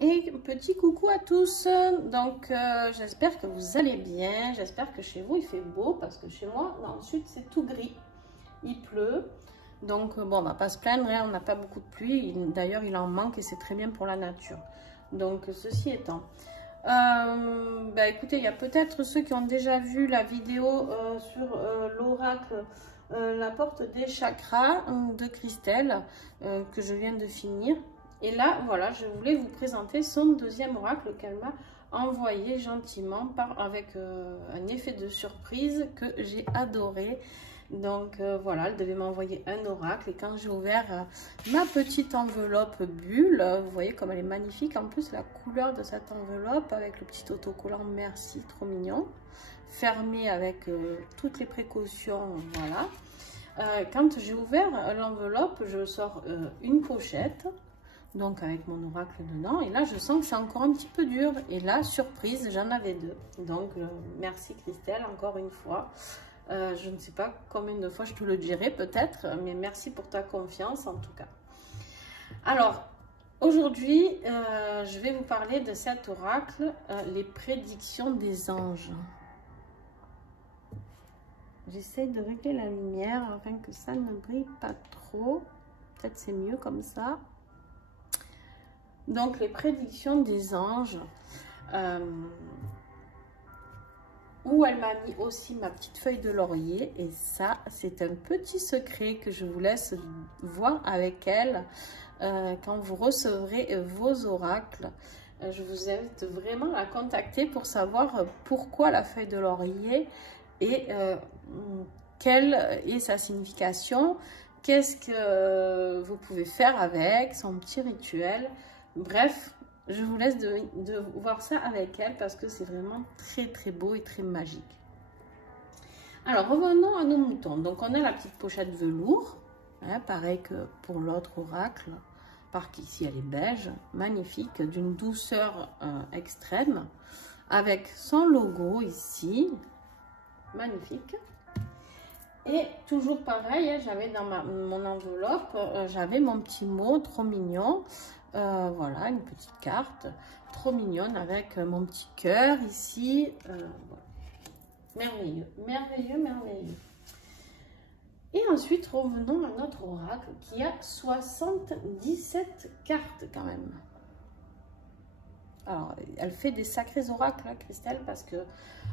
Et petit coucou à tous. Donc j'espère que vous allez bien, j'espère que chez vous il fait beau parce que chez moi dans le sud c'est tout gris, il pleut. Donc bon, on va pas se plaindre, hein, on n'a pas beaucoup de pluie, d'ailleurs il en manque et c'est très bien pour la nature. Donc ceci étant, écoutez, il y a peut-être ceux qui ont déjà vu la vidéo sur l'oracle la porte des chakras de Christelle que je viens de finir. Et là, voilà, je voulais vous présenter son deuxième oracle qu'elle m'a envoyé gentiment avec un effet de surprise que j'ai adoré. Donc voilà, elle devait m'envoyer un oracle et quand j'ai ouvert ma petite enveloppe bulle, vous voyez comme elle est magnifique. En plus, la couleur de cette enveloppe avec le petit autocollant merci, trop mignon. Fermé avec toutes les précautions, voilà. Quand j'ai ouvert l'enveloppe, je sors une pochette. Donc avec mon oracle dedans, et là je sens que c'est encore un petit peu dur, et là surprise j'en avais deux. Donc merci Christelle encore une fois, je ne sais pas combien de fois je te le dirai peut-être, mais merci pour ta confiance en tout cas. Alors aujourd'hui je vais vous parler de cet oracle, les prédictions des anges. J'essaie de régler la lumière afin que ça ne brille pas trop, peut-être c'est mieux comme ça. Donc, les prédictions des anges, où elle m'a mis aussi ma petite feuille de laurier. Et ça, c'est un petit secret que je vous laisse voir avec elle quand vous recevrez vos oracles. Je vous invite vraiment à contacter pour savoir pourquoi la feuille de laurier et quelle est sa signification. Qu'est-ce que vous pouvez faire avec son petit rituel. Bref, je vous laisse de voir ça avec elle parce que c'est vraiment très très beau et très magique. Alors revenons à nos moutons. Donc on a la petite pochette velours, hein, pareil que pour l'autre oracle, par qu'ici elle est beige, magnifique, d'une douceur extrême, avec son logo ici, magnifique. Et toujours pareil, hein, j'avais dans mon enveloppe, j'avais mon petit mot trop mignon. Voilà, une petite carte trop mignonne avec mon petit cœur ici. Voilà. Merveilleux, merveilleux, merveilleux. Et ensuite, revenons à notre oracle qui a 77 cartes quand même. Alors, elle fait des sacrés oracles, hein, Christelle, parce que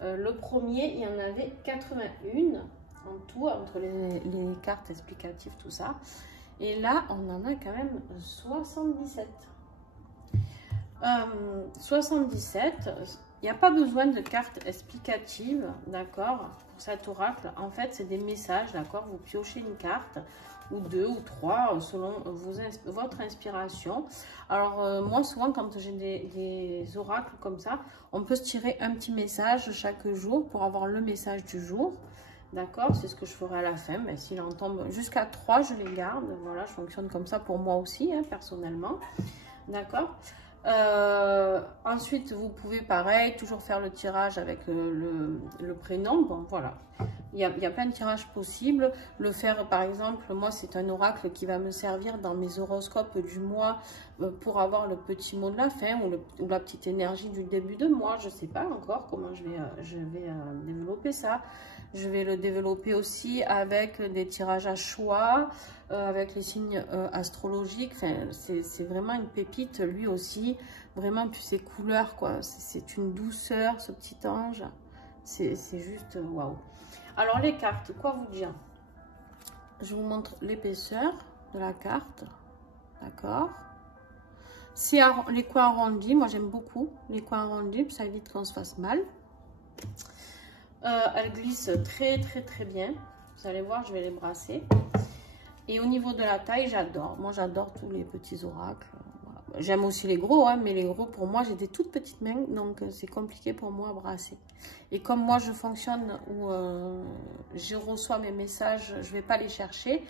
le premier, il y en avait 81 en tout, entre les cartes explicatives, tout ça. Et là, on en a quand même 77. 77, il n'y a pas besoin de cartes explicatives, d'accord, pour cet oracle. En fait, c'est des messages, d'accord. Vous piochez une carte, ou deux, ou trois, selon votre inspiration. Alors, moi, souvent, quand j'ai des oracles comme ça, on peut se tirer un petit message chaque jour pour avoir le message du jour. D'accord, c'est ce que je ferai à la fin, mais s'il en tombe jusqu'à 3, je les garde. Voilà, je fonctionne comme ça pour moi aussi, hein, personnellement. D'accord. Ensuite, vous pouvez, pareil, toujours faire le tirage avec le prénom. Bon, voilà. Il y a plein de tirages possibles. Le faire, par exemple, moi, c'est un oracle qui va me servir dans mes horoscopes du mois pour avoir le petit mot de la fin ou la petite énergie du début de mois. Je ne sais pas encore comment je vais développer ça. Je vais le développer aussi avec des tirages à choix, avec les signes astrologiques. Enfin, c'est vraiment une pépite, lui aussi. Vraiment, puis ses couleurs, quoi. C'est une douceur, ce petit ange. C'est juste waouh. Alors, les cartes, quoi vous dire? Je vous montre l'épaisseur de la carte. D'accord? C'est les coins arrondis. Moi, j'aime beaucoup les coins arrondis, puis ça évite qu'on se fasse mal. Elle glisse très très très bien. Vous allez voir, je vais les brasser. Et au niveau de la taille, j'adore. Moi, j'adore tous les petits oracles. Voilà. J'aime aussi les gros, hein, mais les gros, pour moi, j'ai des toutes petites mains, donc c'est compliqué pour moi à brasser. Et comme moi, je fonctionne où je reçois mes messages, je ne vais pas les chercher.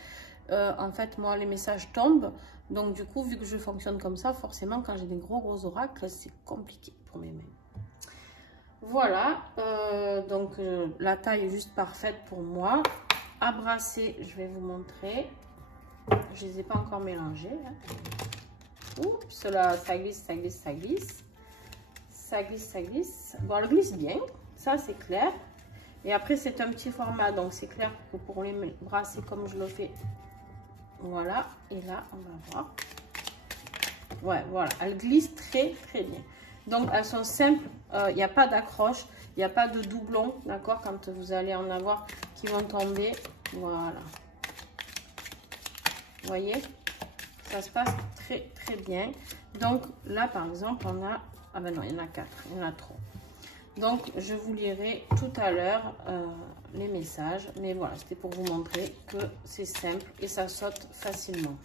En fait, moi, les messages tombent. Donc, du coup, vu que je fonctionne comme ça, forcément, quand j'ai des gros oracles, c'est compliqué pour mes mains. Voilà, donc la taille est juste parfaite pour moi. À brasser, je vais vous montrer. Je ne les ai pas encore mélangés. Hein. Oups, là, ça glisse, ça glisse, ça glisse. Ça glisse, ça glisse. Bon, elle glisse bien. Ça, c'est clair. Et après, c'est un petit format. Donc, c'est clair que pour les brasser comme je le fais. Voilà. Et là, on va voir. Ouais, voilà. Elle glisse très, très bien. Donc, elles sont simples. Il n'y a pas d'accroche. Il n'y a pas de doublon. D'accord? Quand vous allez en avoir qui vont tomber. Voilà. Vous voyez? Ça se passe très, très bien. Donc, là, par exemple, on a... Ah ben non, il y en a 4. Il y en a trop. Donc, je vous lirai tout à l'heure les messages. Mais voilà, c'était pour vous montrer que c'est simple et ça saute facilement.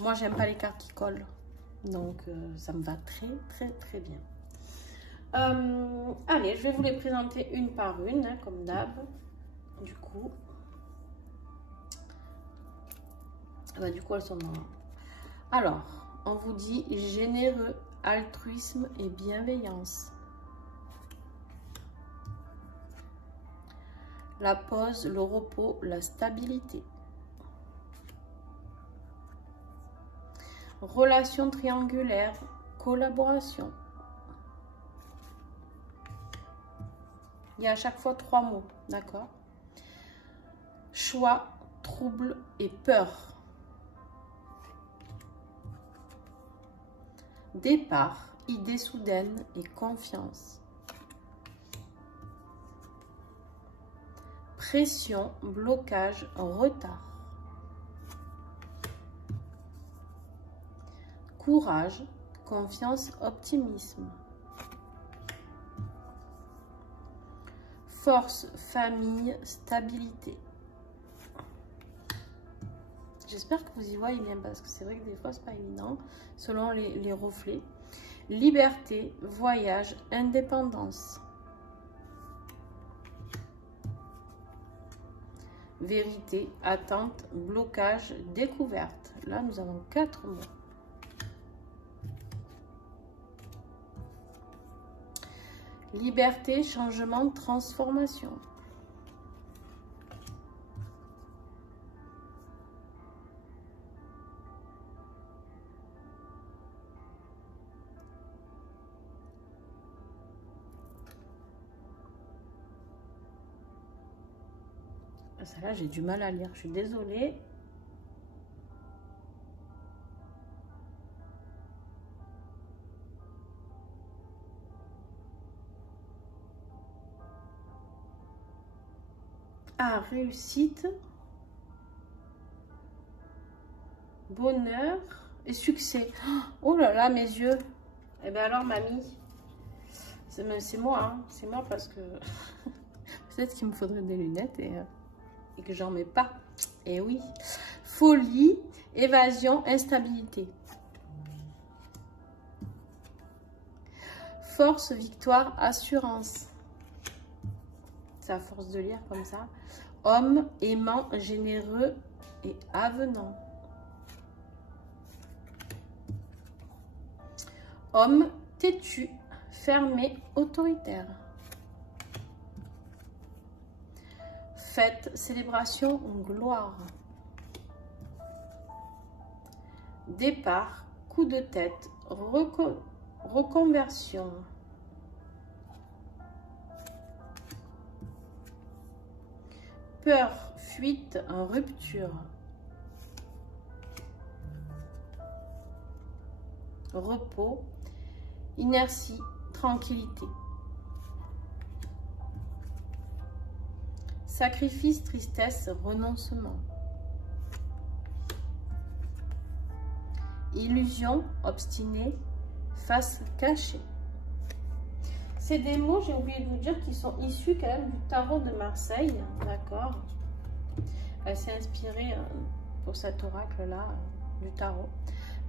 Moi, j'aime pas les cartes qui collent. Donc, ça me va très, très, très bien. Allez, je vais vous les présenter une par une, hein, comme d'hab. Du coup, elles sont dans... Alors, on vous dit généreux, altruisme et bienveillance. La pause, le repos, la stabilité. Relation triangulaire, collaboration. Il y a à chaque fois 3 mots, d'accord? Choix, trouble et peur. Départ, idée soudaine et confiance. Pression, blocage, retard. Courage, confiance, optimisme. Force, famille, stabilité. J'espère que vous y voyez bien parce que c'est vrai que des fois c'est pas évident selon les reflets. Liberté, voyage, indépendance. Vérité, attente, blocage, découverte. Là nous avons 4 mots. Liberté, changement, transformation. Celle-là, j'ai du mal à lire, je suis désolée. Ah, réussite, bonheur et succès. Oh là là, mes yeux. Eh bien alors, mamie, c'est moi, hein. C'est moi parce que peut-être qu'il me faudrait des lunettes et que j'en mets pas. Et oui. Folie, évasion, instabilité. Force, victoire, assurance. C'est à force de lire comme ça. Homme, aimant, généreux et avenant. Homme, têtu, fermé, autoritaire. Fête, célébration, gloire. Départ, coup de tête, reconversion. Peur, fuite, rupture. Repos, inertie, tranquillité. Sacrifice, tristesse, renoncement. Illusion, obstiné, face cachée. C'est des mots, j'ai oublié de vous dire, qui sont issus quand même du tarot de Marseille, d'accord? Elle s'est inspirée pour cet oracle-là du tarot.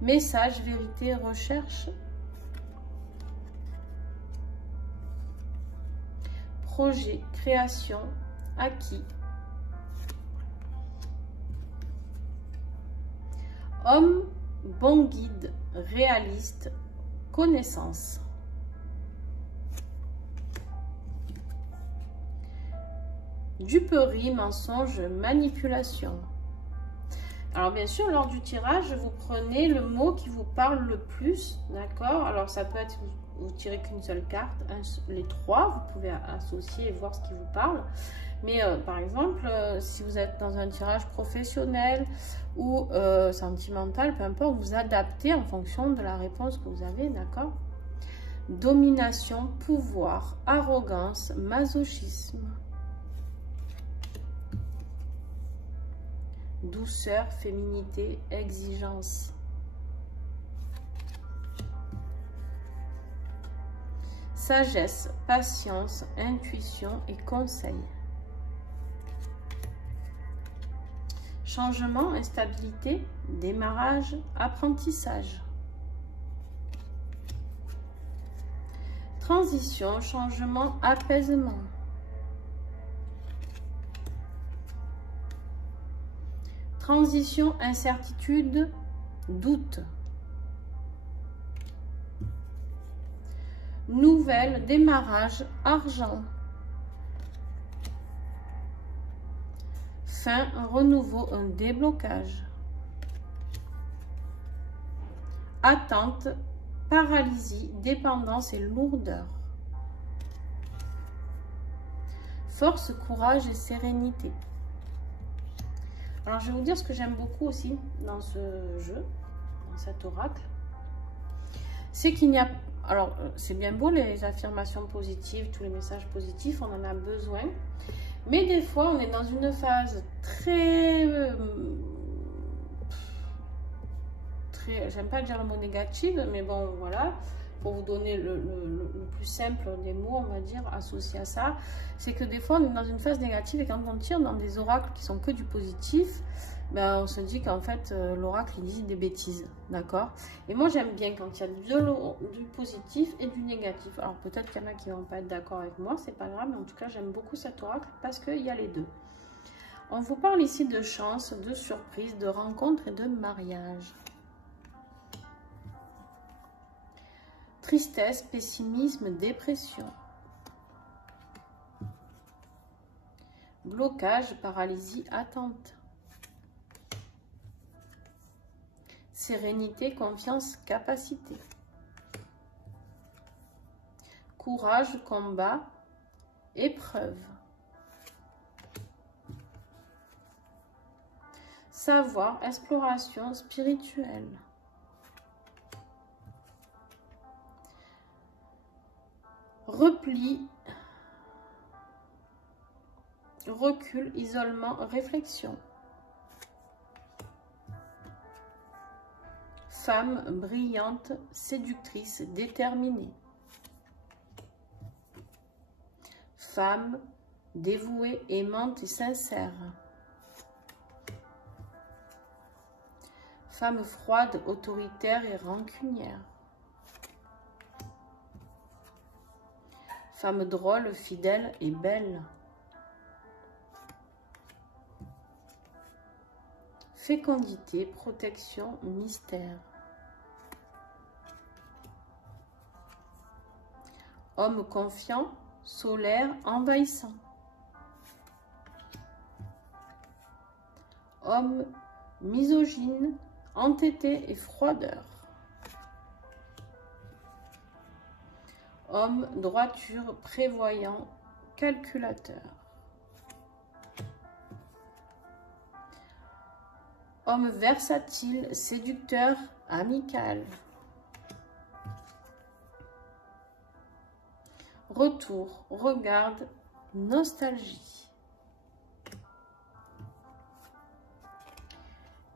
Message, vérité, recherche. Projet, création, acquis. Homme, bon guide, réaliste, connaissance. Duperie, mensonge, manipulation. Alors bien sûr, lors du tirage, vous prenez le mot qui vous parle le plus, d'accord? Alors ça peut être, vous tirez qu'une seule carte, les trois, vous pouvez associer et voir ce qui vous parle. Mais par exemple, si vous êtes dans un tirage professionnel ou sentimental, peu importe, vous adaptez en fonction de la réponse que vous avez, d'accord? Domination, pouvoir, arrogance, masochisme. Douceur, féminité, exigence. Sagesse, patience, intuition et conseil. Changement, instabilité, démarrage, apprentissage. Transition, changement, apaisement. Transition, incertitude, doute. Nouvelle, démarrage, argent. Fin, un renouveau, un déblocage. Attente, paralysie, dépendance et lourdeur. Force, courage et sérénité. Alors, je vais vous dire ce que j'aime beaucoup aussi dans ce jeu, dans cet oracle. C'est qu'il n'y a... Alors, c'est bien beau les affirmations positives, tous les messages positifs, on en a besoin. Mais des fois, on est dans une phase très... j'aime pas dire le mot négatif, mais bon, voilà. Pour vous donner le plus simple des mots, on va dire, associé à ça, c'est que des fois, on est dans une phase négative et quand on tire dans des oracles qui sont que du positif, ben, on se dit qu'en fait, l'oracle, il dit des bêtises, d'accord? Et moi, j'aime bien quand il y a du positif et du négatif. Alors, peut-être qu'il y en a qui ne vont pas être d'accord avec moi, c'est pas grave, mais en tout cas, j'aime beaucoup cet oracle parce qu'il y a les deux. On vous parle ici de chance, de surprise, de rencontre et de mariage. Tristesse, pessimisme, dépression. Blocage, paralysie, attente. Sérénité, confiance, capacité. Courage, combat, épreuve. Savoir, exploration spirituelle. Repli, recul, isolement, réflexion. Femme brillante, séductrice, déterminée. Femme dévouée, aimante et sincère. Femme froide, autoritaire et rancunière. Femme drôle, fidèle et belle. Fécondité, protection, mystère. Homme confiant, solaire, envahissant. Homme misogyne, entêté et froideur. Homme droiture, prévoyant, calculateur. Homme versatile, séducteur, amical. Retour, regarde, nostalgie.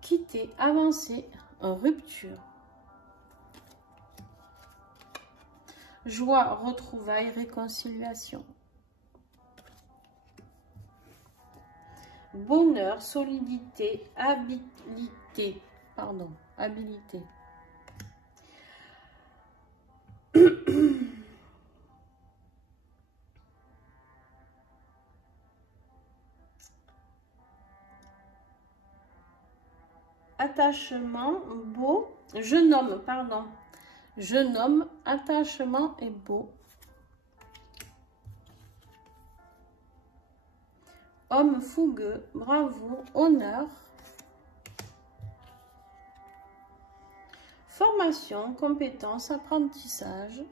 Quitter, avancer, rupture. Joie, retrouvailles, réconciliation. Bonheur, solidité, habilité. Pardon, habilité. Attachement, beau. Jeune homme, pardon. Jeune homme, attachement et beau. Homme fougueux, bravoure, honneur. Formation, compétences, apprentissage.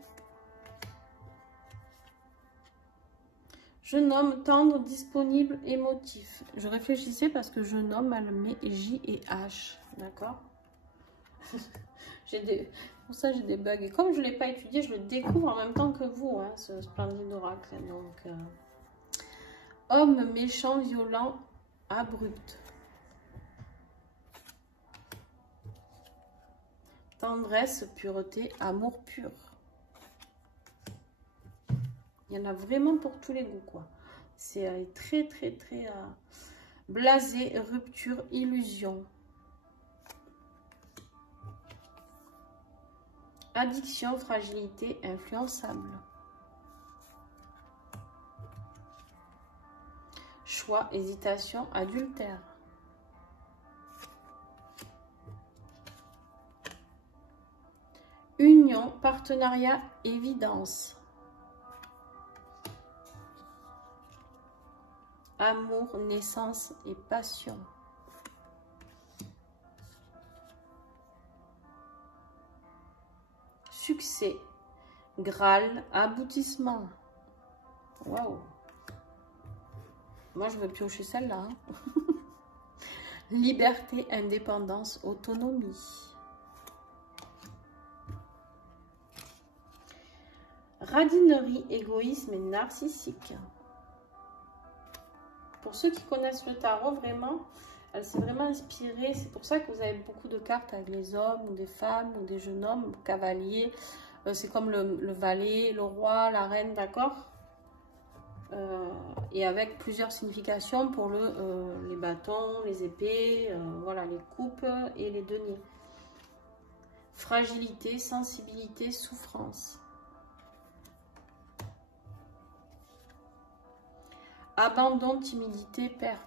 Jeune homme, tendre, disponible, émotif. Je réfléchissais parce que jeune homme, elle met J et H. D'accord. Pour ça, j'ai des bugs. Et comme je ne l'ai pas étudié, je le découvre en même temps que vous, hein, ce splendide oracle. Donc, homme méchant, violent, abrupt. Tendresse, pureté, amour pur. Il y en a vraiment pour tous les goûts, quoi. C'est très, très, très blasé, rupture, illusion. Addiction, fragilité, influençable. Choix, hésitation, adultère. Union, partenariat, évidence. Amour, naissance et passion. Succès, Graal, aboutissement. Waouh! Moi, je veux piocher celle-là. Hein. Liberté, indépendance, autonomie. Radinerie, égoïsme et narcissique. Pour ceux qui connaissent le tarot, vraiment, elle s'est vraiment inspirée. C'est pour ça que vous avez beaucoup de cartes avec les hommes ou des femmes ou des jeunes hommes, cavaliers. C'est comme le valet, le roi, la reine, d'accord? Et avec plusieurs significations pour les bâtons, les épées, voilà, les coupes et les deniers. Fragilité, sensibilité, souffrance. Abandon, timidité, perte.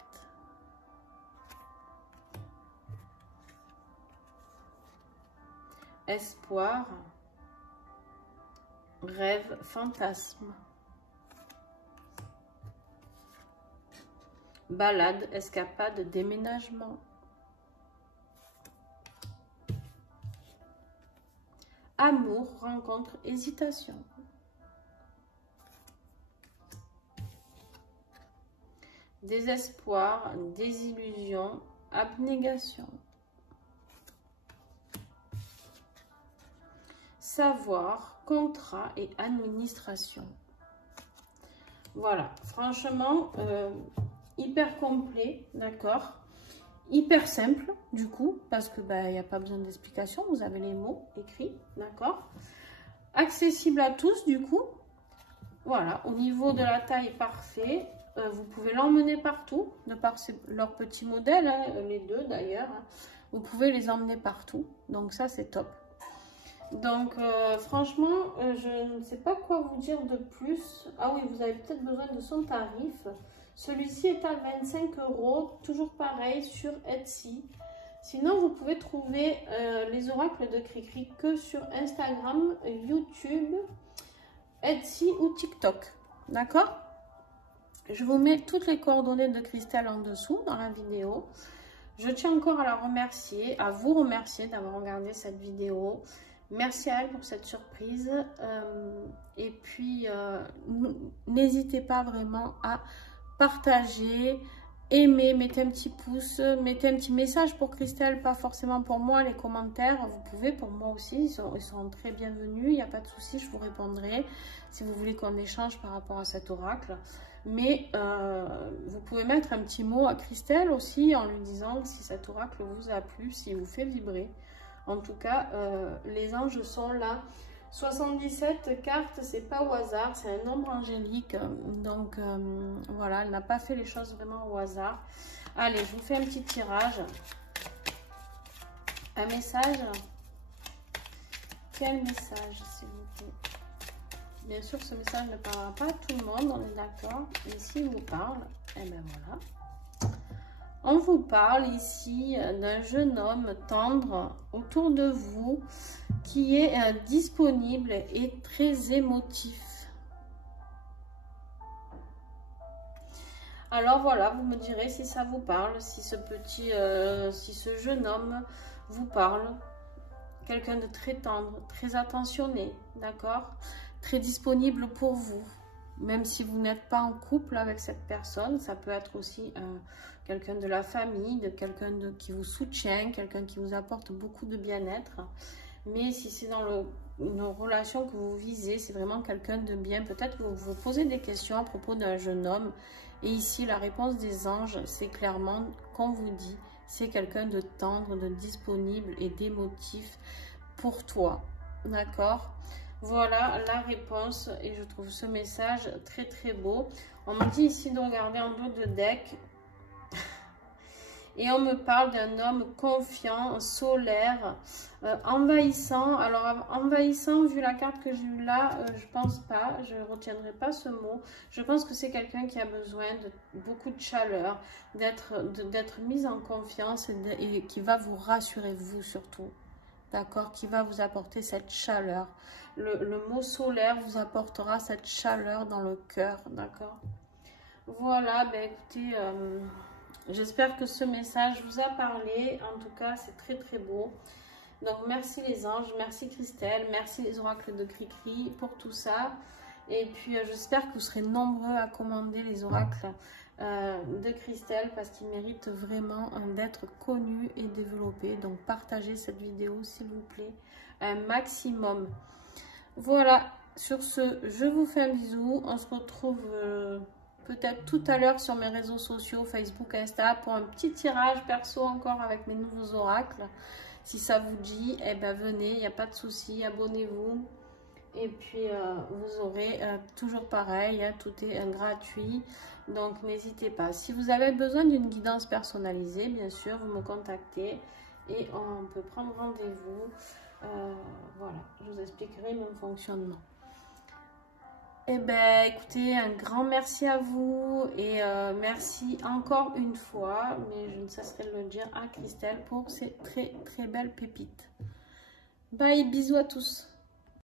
Espoir, rêve, fantasme. Balade, escapade, déménagement. Amour, rencontre, hésitation. Désespoir, désillusion, abnégation. Savoir, contrat et administration. Voilà, franchement, hyper complet, d'accord? Hyper simple, du coup, parce que il n'y a pas besoin d'explication, vous avez les mots écrits, d'accord? Accessible à tous, du coup. Voilà, au niveau de la taille, parfait. Vous pouvez l'emmener partout, de par leur petit modèle, hein, les deux d'ailleurs. Hein. Vous pouvez les emmener partout, donc ça c'est top. Donc franchement, je ne sais pas quoi vous dire de plus. Ah oui, vous avez peut-être besoin de son tarif. Celui-ci est à 25 €, toujours pareil sur Etsy. Sinon, vous pouvez trouver les oracles de Cricri que sur Instagram, YouTube, Etsy ou TikTok. D'accord? Je vous mets toutes les coordonnées de Christelle en dessous dans la vidéo. Je tiens encore à la remercier, à vous remercier d'avoir regardé cette vidéo. Merci à elle pour cette surprise. Et puis, n'hésitez pas vraiment à partager, aimer, mettez un petit pouce, mettez un petit message pour Christelle, pas forcément pour moi, les commentaires, vous pouvez pour moi aussi, ils sont très bienvenus, il n'y a pas de souci, je vous répondrai si vous voulez qu'on échange par rapport à cet oracle. Mais vous pouvez mettre un petit mot à Christelle aussi en lui disant si cet oracle vous a plu, s'il vous fait vibrer. En tout cas, les anges sont là. 77 cartes, c'est pas au hasard, c'est un nombre angélique. Donc voilà, elle n'a pas fait les choses vraiment au hasard. Allez, je vous fais un petit tirage. Un message. Quel message, s'il vous plaît? Bien sûr, ce message ne parlera pas à tout le monde, on est d'accord. Mais s'il vous parle, eh bien voilà. On vous parle ici d'un jeune homme tendre autour de vous qui est disponible et très émotif. Alors voilà, vous me direz si ça vous parle, si ce jeune homme vous parle. quelqu'un de très tendre, très attentionné, d'accord? Très disponible pour vous. Même si vous n'êtes pas en couple avec cette personne, ça peut être aussi quelqu'un de la famille, de quelqu'un qui vous soutient, quelqu'un qui vous apporte beaucoup de bien-être. Mais si c'est dans une relation que vous visez, c'est vraiment quelqu'un de bien. Peut-être que vous vous posez des questions à propos d'un jeune homme. Et ici, la réponse des anges, c'est clairement, qu'on vous dit, c'est quelqu'un de tendre, de disponible et d'émotif pour toi. D'accord? Voilà la réponse et je trouve ce message très très beau. On me dit ici de regarder en dos de deck et on me parle d'un homme confiant, solaire, envahissant. Alors envahissant, vu la carte que j'ai eue là, je pense pas, je ne retiendrai pas ce mot. Je pense que c'est quelqu'un qui a besoin de beaucoup de chaleur, d'être mis en confiance et qui va vous rassurer, vous surtout. D'accord, qui va vous apporter cette chaleur. Le mot solaire vous apportera cette chaleur dans le cœur, d'accord? Voilà, ben écoutez, j'espère que ce message vous a parlé. En tout cas, c'est très très beau. Donc, merci les anges, merci Christelle, merci les oracles de Cricri pour tout ça. Et puis, j'espère que vous serez nombreux à commander les oracles de Christelle parce qu'ils méritent vraiment d'être connus et développés. Donc, partagez cette vidéo, s'il vous plaît, un maximum. Voilà, sur ce, je vous fais un bisou. On se retrouve peut-être tout à l'heure sur mes réseaux sociaux, Facebook, Insta, pour un petit tirage perso encore avec mes nouveaux oracles. Si ça vous dit, eh ben venez, il n'y a pas de souci, abonnez-vous. Et puis, vous aurez toujours pareil, hein, tout est gratuit. Donc, n'hésitez pas. Si vous avez besoin d'une guidance personnalisée, bien sûr, vous me contactez et on peut prendre rendez-vous. Voilà, je vous expliquerai mon fonctionnement. Eh bien, écoutez, un grand merci à vous et merci encore une fois, mais je ne cesserai de le dire à Christelle pour ces très très belles pépites. Bye, bisous à tous.